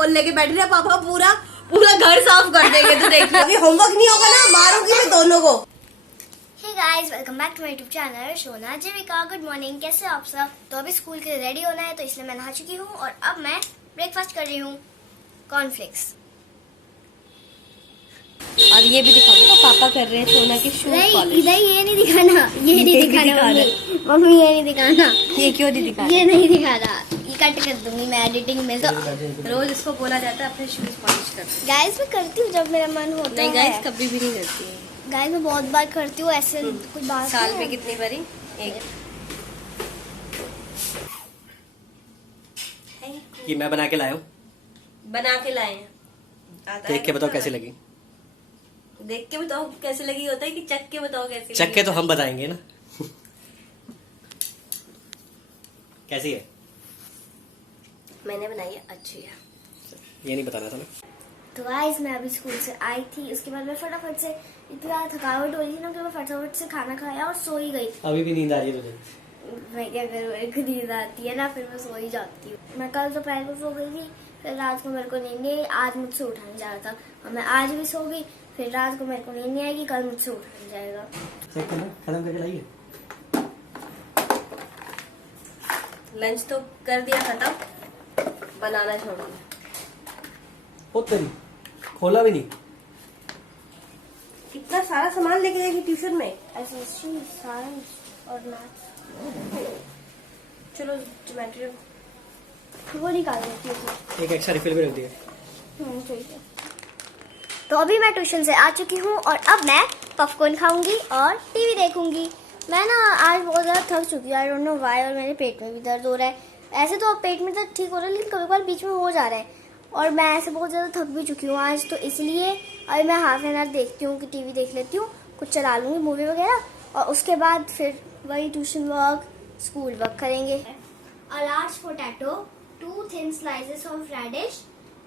Phone लेके बैठ रहे, पापा पूरा पूरा घर साफ कर देंगे। तो देखिए अभी होमवर्क नहीं होगा ना, मारूंगी मैं दोनों को। Hey guys, welcome back to my YouTube channel Shona Jeevika. Good morning, कैसे हो आप सब? तो अभी स्कूल के लिए रेडी होना है, तो इसलिए मैं नहा चुकी हूँ और अब मैं ब्रेकफास्ट कर रही हूँ, कॉर्नफ्लेक्स। और ये भी दिखा दो, पापा कर रहे हैं सोना के शूज पॉलिश। इधर ये नहीं दिखाना, ये नहीं दिखाना मम्मी, ये नहीं दिखाना। ये क्यों नहीं दिखा? ये नहीं दिखाना, ये कट कर दूंगी मैं एडिटिंग में। तो रोज इसको बोला जाता है अपने शूज पॉलिश कर। गाइस मैं करती हूँ जब मेरा मन होता है। नहीं गाइस कभी भी नहीं करती है। गाइस मैं बहुत बार करती हूँ ऐसे, कुछ बात साल में कितनी बारी? एक। कि मैं बना के लाया हूँ। बना के लाए हैं। देख के बताओ कैसी लगी। देख के बताओ कैसे लगी, होता है कि चख के बताओ कैसी चख के तो हम बताएंगे ना। कैसी है? मैंने बनाई है, अच्छी है। ये नहीं बताना था ना। तो गाइस मैं अभी स्कूल से आई थी, उसके बाद मैं फटाफट से, इतनी ज्यादा थकावट हो रही थी ना कि मैं फटाफट से खाना खाया और सो ही गई। अभी भी नींद आ रही है तुझे? मैं क्या करूँ, मेरे को नींद आती है ना, फिर मैं सो ही जाती हूँ। मैं कल दोपहर को सो गई थी, फिर रात को मेरे को नींद नहीं आई, आज मुझसे उठा नहीं जा रहा था और मैं आज भी सो गई, फिर रात को मेरे को नींद नहीं आएगी, कल मुझसे उठा नहीं जाएगा। खत्म करके लाइए। लंच तो कर दिया खत्म, बनाना छोड़ दिया। ओ तेरी, खोला भी नहीं। कितना सारा सामान लेके जाएगी ट्यूशन में। एसएसटी, साइंस और मैथ्स। चलो ज्योमेट्री वो निकाल देती हूँ। एक एक्स्ट्रा रिफिल भी रख दिया। ठीक है। तो अभी मैं ट्यूशन से आ चुकी हूँ और अब मैं पॉपकॉर्न खाऊंगी और टीवी देखूंगी। मैं ना आज बहुत ज्यादा थक चुकी हूँ, आई डोंट नो व्हाई, और मेरे पेट में भी दर्द हो रहा है। ऐसे तो अब पेट में दर्द ठीक हो रहा है, लेकिन कभी कभार बीच में हो जा रहा है और मैं ऐसे बहुत ज्यादा थक भी चुकी हूँ आज, तो इसलिए अभी मैं हाफ एन आवर देखती हूँ कि टीवी देख लेती हूँ, कुछ चला लूंगी मूवी वगैरह, और उसके बाद फिर वही ट्यूशन वर्क, स्कूल वर्क करेंगे। A large potato, 2 thin slices of radish,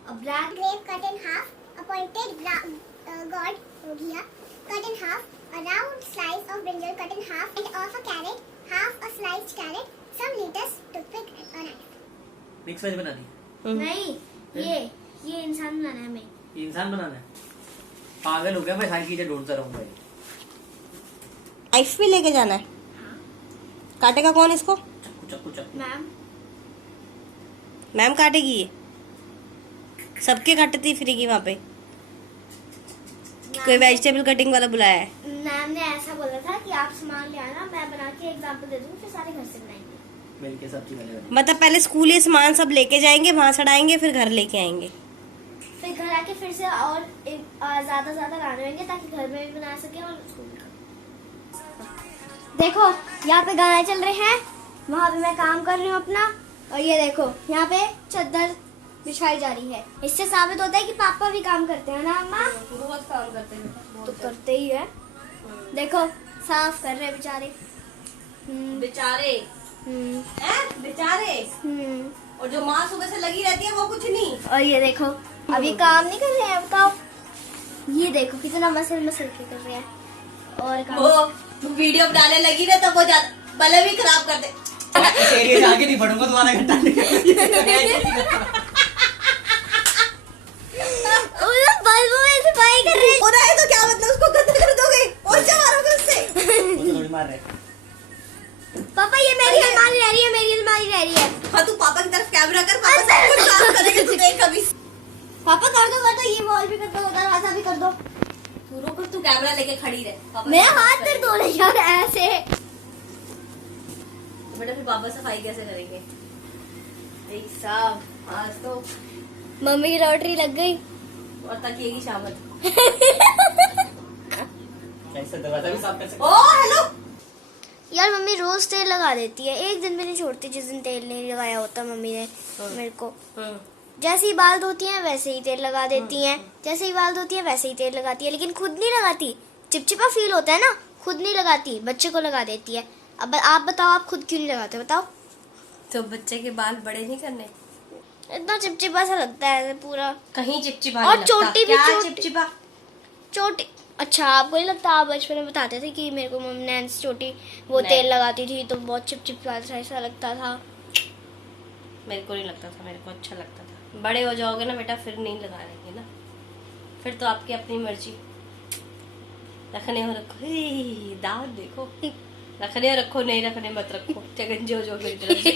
a black grape cut in half, a pointed gourd ghia cut in half, a round slice of brinjal cut in half, and of a carrot, half a sliced carrot, some lettuce, toothpick and a knife. Mix veg बनानी? नहीं, ये इंसान बनाना है हमें। ये इंसान बनाना है? पागल हो गया मैं, सारी चीजें ढूंढता रहूंगा। नाइफ भी लेके जाना है? काटेगा कौन इसको? चक्कू चक्कू। मैम काटेगी ये? सबके काटती फ्री की वहाँ पे? कोई वेजिटेबल कटिंग वाला बुलाया है? मैम ने ऐसा बोला था कि आप सामान ले आना, मैं बना के एग्जाम्पल दे दूंगी, फिर सारे घर से बनाएंगे। मिलके सब चीजें मतलब पहले स्कूल ये सामान सब लेके जाएंगे, वहाँ सड़ाएंगे, फिर घर लेके आएंगे। फिर घर आके फिर से और ज्यादा लाने होंगे ताकि घर में भी बना सके और स्कूल का। देखो यहाँ पे गाने चल रहे हैं, वहाँ पे मैं काम कर रही हूँ अपना, और ये देखो यहाँ पे चादर बिछाई जा रही है। इससे साबित होता है कि पापा भी काम करते हैं ना अम्मा? बहुत काम करते हैं। तो करते ही है। देखो साफ कर रहे हैं बेचारे। बेचारे बेचारे। और जो माँ सुबह से लगी रहती है वो कुछ नहीं। और ये देखो अभी काम नहीं कर रहे हैं, बताओ। ये देखो कितना मसल के कर रहे हैं। और काम वो वीडियो बनाने लगी ना तब वो बल्ले भी खराब कर दे। आगे नहीं बढ़ूंगा तुम्हारा घंटा। बल्बों में सफाई कर रहे हैं। हो रहा है तो क्या मतलब, उसको गंदा कर दोगे? पोछा मारोगे उससे? मार रहे। पापा ये मेरी अलमारी रह रही है, मेरी अलमारी रह रही है। हाँ तू पापा की तरफ कैमरा कर, पापा सब कुछ काम करेंगे तू देख कभी। पापा कर दो, ये वॉल भी कर दो, दरवाजा भी कर दो। तू रुक, तू कैमरा लेके खड़ी रह। मेरा हाथ दर्द हो रहा है यार ऐसे। बेटा फिर पापा सफाई कैसे करेंगे? साहब आज तो मम्मी की लॉटरी लग गई। और तकिए की शामत। ऐसे दरवाजा भी साफ कर सकते। ओ हेलो यार मम्मी रोज तेल लगा देती है, एक दिन भी नहीं छोड़ती जिस दिन तेल नहीं लगाया होता मम्मी ने मेरे को। जैसे ही बाल धोती हैं वैसे ही तेल लगा देती हैं, जैसे ही बाल धोती हैं वैसे ही तेल लगाती है, लेकिन खुद नहीं लगाती। चिपचिपा फील होता है ना, खुद नहीं लगाती, बच्चे को लगा देती है। अब आप बताओ, आप खुद क्यों नहीं लगाते बताओ? तो बच्चे के बाल बड़े नहीं करने? इतना चिपचिपा सा लगता है पूरा। कहीं चिपचिपा और नहीं चोटी भी क्या चिपचिपा? चोटी। अच्छा आपको नहीं लगता? आप बचपन में बताते थे कि मेरे को मम्मी नैन्सी चोटी वो तेल लगाती थी तो बहुत चिपचिपा सा ऐसा लगता था। मेरे को नहीं लगता था, मेरे को अच्छा लगता था। बड़े हो जाओगे ना बेटा फिर नहीं लगा लेंगे ना, फिर तो आपकी अपनी मर्जी। रखने हो रखो, ही, दांत देखो, रखने हो रखो, नहीं रखने मत रखो, चगंजे हो जाओ मेरी तरफ से।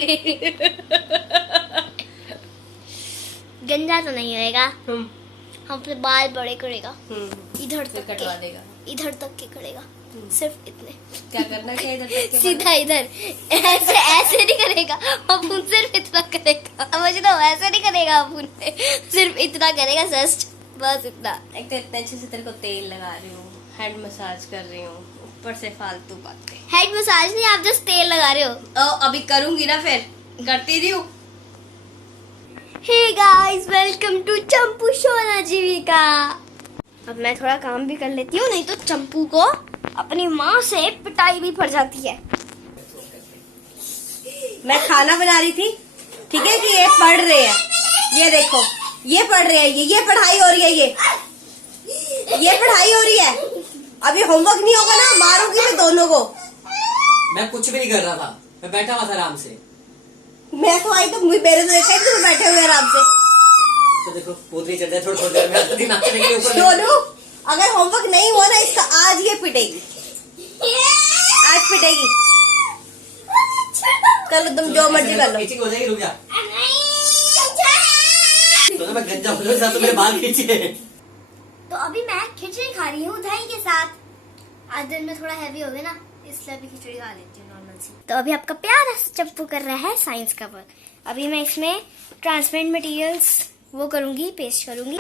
गंजा तो नहीं होएगा, हम्म, अपने बाल बड़े करेगा, इधर फिर तक कटवा के, देगा। इधर तक के करेगा, सिर्फ इतने। क्या करना क्या इधर तक के सीधा इधर, ऐसे ऐसे नहीं करेगा अपुन, सिर्फ इतना करेगा, समझ लो, ऐसे नहीं करेगा अपुन, सिर्फ इतना करेगा, जस्ट बस इतना। बाल? एक तो इतने अच्छे से तेरे को तेल लगा रही हूँ, हैंड मसाज कर रही हूँ, ऊपर से फालतू बातें। हेड मसाज नहीं, आप जस्ट तेल लगा रहे हो। अभी करूंगी ना, फिर करती रही हूँ। हे गाइस, वेलकम टू चंपू शोना जीविका। अब मैं थोड़ा काम भी कर लेती हूँ, नहीं तो चंपू को अपनी माँ से पिटाई भी पड़ जाती है। मैं खाना बना रही थी, ठीक है, कि ये पढ़ रहे हैं, ये देखो, ये पढ़ रहे हैं, ये पढ़ाई हो रही है, ये पढ़ाई हो रही है। अभी होमवर्क नहीं होगा ना, मारूंगी मैं दोनों को। मैं कुछ भी नहीं कर रहा था, मैं बैठा हुआ था आराम से। मैं तो आई तो मेरे तो देखा कि बैठे हुए आराम से। तो देखो पोतरी चल जाए थोड़ी थोड़ी देर में, आधी नाचने के ऊपर। दोनों अगर होमवर्क नहीं हुआ ना इसका, आज ये पिटेगी, आज पिटेगी। कर लो तुम जो मर्जी कर लो। खींची हो जाएगी, रुक जा। तो मैं गंजा हो जाऊँ, तो मेरे बाल खींचे। तो अभी मैं खिचड़ी खा रही हूँ दही के साथ। आज दिन में थोड़ा हैवी हो गया ना, इसलिए अभी खिचड़ी खा लेती हूँ नॉर्मल सी। तो अभी आपका प्यारा चप्पू कर रहा है साइंस का वर्क। अभी मैं इसमें ट्रांसपेरेंट मटेरियल्स वो करूंगी, पेस्ट करूंगी।